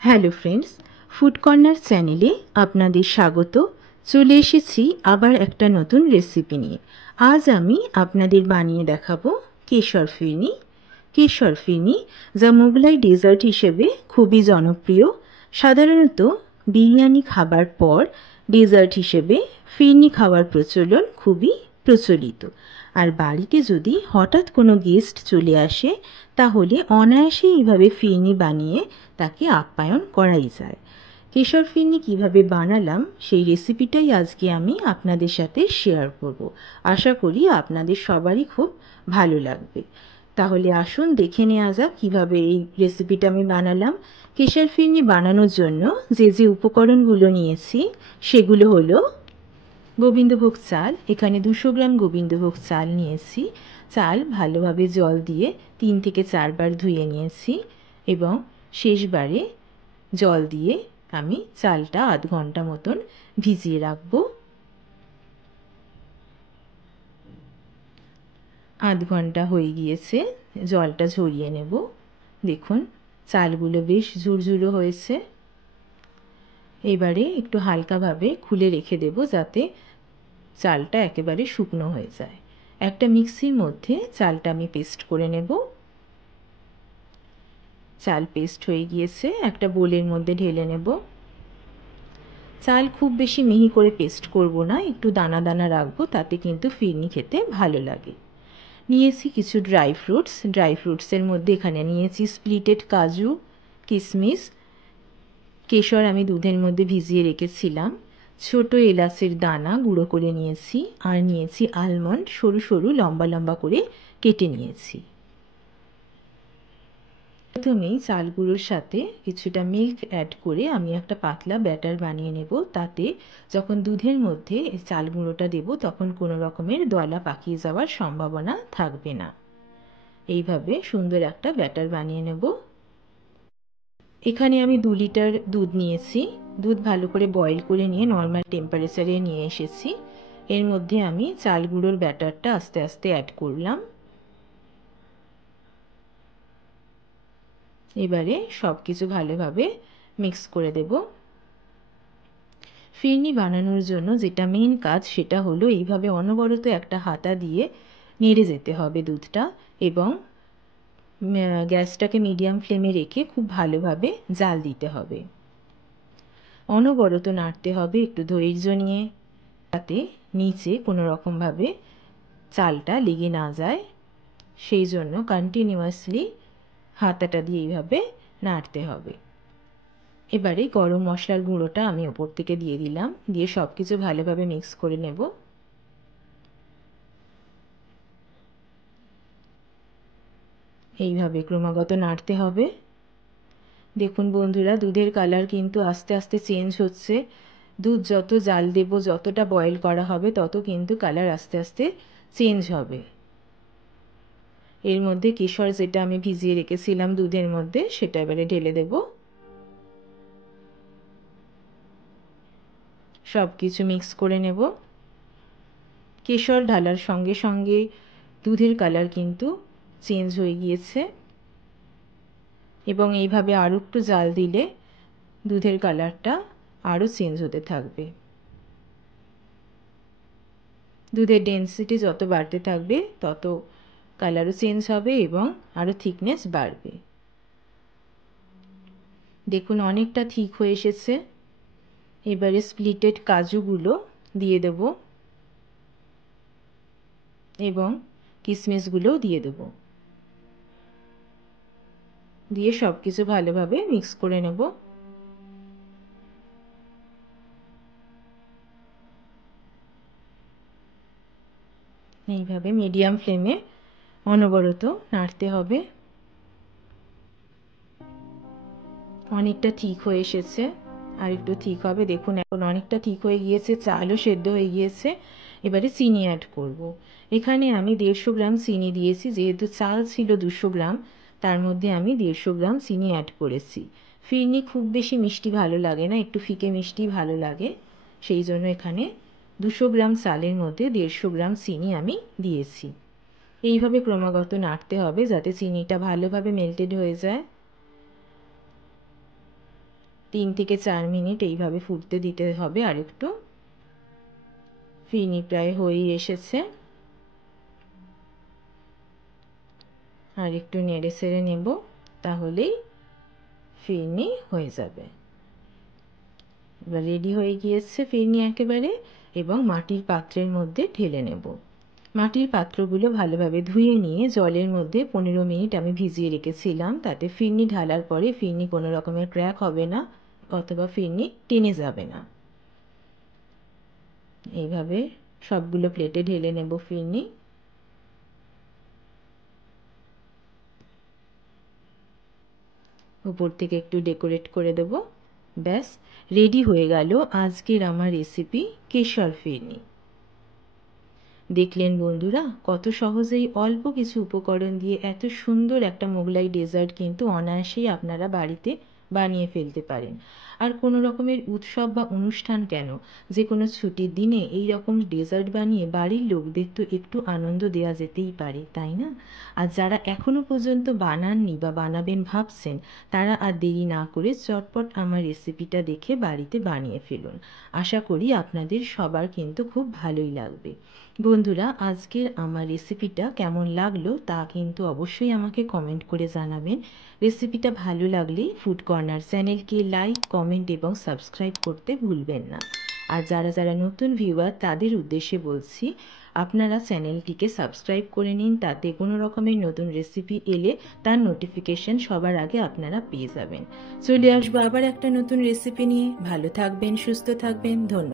Hello friends, food corner চ্যানেলে আপনাদের স্বাগত। চলে এসেছি আবার একটা নতুন রেসিপি নিয়ে। আজ আমি আপনাদের বানিয়ে দেখাবো কেশর ফিরনি। কেশর ফিরনি যা মোগলাই ডেজার্ট হিসেবে খুবই জনপ্রিয়। সাধারণত বিরিয়ানি খাবার পর ডেজার্ট হিসেবে ফিরনি খাওয়ার প্রচলন খুবই প্রচলিত। আর বাড়িতে যদি হঠাৎ কোনো গেস্ট চলে আসে তাহলে অনায়াসে এইভাবে ফিরনি বানিয়ে তাকে আপ্যায়ন করাই যায়। কেশর ফিরনি কীভাবে বানালাম সেই রেসিপিটাই আজকে আমি আপনাদের সাথে শেয়ার করব। আশা করি আপনাদের সবারই খুব ভালো লাগবে। তাহলে আসুন দেখে নেওয়া যাক কীভাবে এই রেসিপিটা আমি বানালাম। কেশর ফিরনি বানানোর জন্য যে যে উপকরণগুলো নিয়েছি সেগুলো হলো গোবিন্দভোগ চাল। এখানে 200 গ্রাম গোবিন্দভোগ চাল নিয়েছি। চাল ভালোভাবে জল দিয়ে 3 থেকে 4 বার ধুয়ে নিয়েছি এবং শেষবারে জল দিয়ে আমি চালটা আধ ঘন্টা মতন ভিজিয়ে রাখবো। আধ ঘন্টা হয়ে গিয়েছে, জলটা ঝরিয়ে নেব। দেখুন চালগুলো বেশ ঝুরঝুরো হয়েছে। এবারে একটু হালকাভাবে খুলে রেখে দেব যাতে চালটা একেবারে শুকনো হয়ে যায়। একটা মিক্সির মধ্যে চালটা আমি পেস্ট করে নেব। চাল পেস্ট হয়ে গিয়েছে, একটা বোলের মধ্যে ঢেলে নেব। চাল খুব বেশি মিহি করে পেস্ট করব না, একটু দানা দানা রাখবো, তাতে কিন্তু ফিরনি খেতে ভালো লাগে। নিয়েছি কিছু ড্রাই ফ্রুটসের মধ্যে এখানে নিয়েছি স্প্লিটেড কাজু, কিশমিশ, কেশর আমি দুধের মধ্যে ভিজিয়ে রেখেছিলাম, ছোট এলাচের দানা গুঁড়ো করে নিয়েছি, আর নিয়েছি আলমন্ড সরু সরু লম্বা লম্বা করে কেটে নিয়েছি। প্রথমেই চালগুলোর সাথে কিছুটা মিল্ক অ্যাড করে আমি একটা পাতলা ব্যাটার বানিয়ে নেব। তাতে যখন দুধের মধ্যে চাল গুঁড়োটা দেব তখন কোনো রকমের দলা পাকিয়ে যাওয়ার সম্ভাবনা থাকবে না। এইভাবে সুন্দর একটা ব্যাটার বানিয়ে নেব। এখানে আমি 2 লিটার দুধ নিয়েছি। দুধ ভালো করে বয়েল করে নিয়ে নর্মাল টেম্পারেচারে নিয়ে এসেছি। এর মধ্যে আমি চাল গুঁড়োর ব্যাটারটা আস্তে আস্তে অ্যাড করলাম। এবারে সব কিছু ভালোভাবে মিক্স করে দেব। ফিরনি বানানোর জন্য যেটা মেন কাজ সেটা হলো এইভাবে অনবরত একটা হাতা দিয়ে নেড়ে যেতে হবে দুধটা, এবং গ্যাসটাকে মিডিয়াম ফ্লেমে রেখে খুব ভালোভাবে জাল দিতে হবে। অনবরত নাড়তে হবে একটু ধৈর্য নিয়ে, যাতে নিচে কোনো রকমভাবে চালটা লেগে না যায়। সেই জন্য কন্টিনিউয়াসলি হাতাটা দিয়ে এইভাবে নাড়তে হবে। এবারে গরম মশলার গুঁড়োটা আমি ওপর থেকে দিয়ে দিলাম, দিয়ে সব কিছু ভালোভাবে মিক্স করে নেব। এইভাবে ক্রমাগত নাড়তে হবে। দেখুন বন্ধুরা, দুধের কালার কিন্তু আস্তে আস্তে চেঞ্জ হচ্ছে। দুধ যত জাল দেব, যতটা বয়েল করা হবে, তত কিন্তু কালার আস্তে আস্তে চেঞ্জ হবে। এর মধ্যে কেশর যেটা আমি ভিজিয়ে রেখেছিলাম দুধের মধ্যে সেটা এবারে ঢেলে দেব। সব কিছু মিক্স করে নেব। কেশর ঢালার সঙ্গে সঙ্গে দুধের কালার কিন্তু চেঞ্জ হয়ে গিয়েছে, এবং এইভাবে আরও একটু জাল দিলে দুধের কালারটা আরও চেঞ্জ হতে থাকবে। দুধের ডেন্সিটি যত বাড়তে থাকবে তত কালারও চেঞ্জ হবে এবং আরও থিকনেস বাড়বে। দেখুন অনেকটা ঠিক হয়ে এসেছে। এবারে স্প্লিটেড কাজুগুলো দিয়ে দেব এবং কিশমিশগুলোও দিয়ে দেব। দিয়ে সব কিছু ভালোভাবে মিক্স করে নেব। এইভাবে মিডিয়াম ফ্লেমে অনবরত নাড়তে হবে। অনেকটা ঠিক হয়ে এসেছে, আর একটু ঠিক হবে। দেখুন এখন অনেকটা ঠিক হয়ে গিয়েছে, চালও সেদ্ধ হয়ে গিয়েছে। এবারে চিনি অ্যাড করব। এখানে আমি 150 গ্রাম চিনি দিয়েছি, যেহেতু চাল ছিল 200 গ্রাম, তার মধ্যে আমি 150 গ্রাম চিনি অ্যাড করেছি। ফিরনি খুব বেশি মিষ্টি ভালো লাগে না, একটু ফিকে মিষ্টি ভালো লাগে, সেই জন্য এখানে 200 গ্রাম চালের মধ্যে 150 গ্রাম চিনি আমি দিয়েছি। এইভাবে ক্রমাগত নাড়তে হবে যাতে চিনিটা ভালোভাবে মেল্টেড হয়ে যায়। 3 থেকে 4 মিনিট এইভাবে ফুটতে দিতে হবে। আর একটু ফিরনি প্রায় হয়েই এসেছে, আর একটু নেড়ে ছেড়ে নেব, তাহলেই ফিরনি হয়ে যাবে। এবার রেডি হয়ে গিয়েছে ফিরনি একেবারে, এবং মাটির পাত্রের মধ্যে ঢেলে নেব। মাটির পাত্রগুলো ভালোভাবে ধুয়ে নিয়ে জলের মধ্যে 15 মিনিট আমি ভিজিয়ে রেখেছিলাম। তাতে ফিরনি ঢালার পরে ফিরনি কোনো রকমের ক্র্যাক হবে না অথবা ফিরনি টেনে যাবে না। এইভাবে সবগুলো প্লেটে ঢেলে নেব ফিরনি। উপর থেকে একটু ডেকোরেট করে দেব। ব্যাস রেডি হয়ে গেল আজকের আমার রেসিপি কেশর ফিরনি। দেখলেন বন্ধুরা, কত সহজেই অল্প কিছু উপকরণ দিয়ে এত সুন্দর একটা মোগলাই ডেজার্ট কিন্তু অনায়াসেই আপনারা বাড়িতে বানিয়ে ফেলতে পারেন। আর কোনো রকমের উৎসব বা অনুষ্ঠান কেন, যে কোনো ছুটির দিনে এই রকম ডেজার্ট বানিয়ে বাড়ির লোকদের তো একটু আনন্দ দেওয়া যেতেই পারে, তাই না? আর যারা এখনও পর্যন্ত বানাননি বা বানাবেন ভাবছেন, তারা আর দেরি না করে চটপট আমার রেসিপিটা দেখে বাড়িতে বানিয়ে ফেলুন। আশা করি আপনাদের সবার কিন্তু খুব ভালোই লাগবে। বন্ধুরা, আজকের আমার রেসিপিটা কেমন লাগলো তা কিন্তু অবশ্যই আমাকে কমেন্ট করে জানাবেন। রেসিপিটা ভালো লাগলে ফুড কর্নার চ্যানেলকে লাইক, কমেন্ট এবং সাবস্ক্রাইব করতে ভুলবেন না। আর যারা যারা নতুন ভিউয়ার তাদের উদ্দেশ্যে বলছি, আপনারা চ্যানেলটিকে সাবস্ক্রাইব করে নিন, তাতে কোনো রকমের নতুন রেসিপি এলে তার নোটিফিকেশন সবার আগে আপনারা পেয়ে যাবেন। চলে আসবো আবার একটা নতুন রেসিপি নিয়ে। ভালো থাকবেন, সুস্থ থাকবেন, ধন্যবাদ।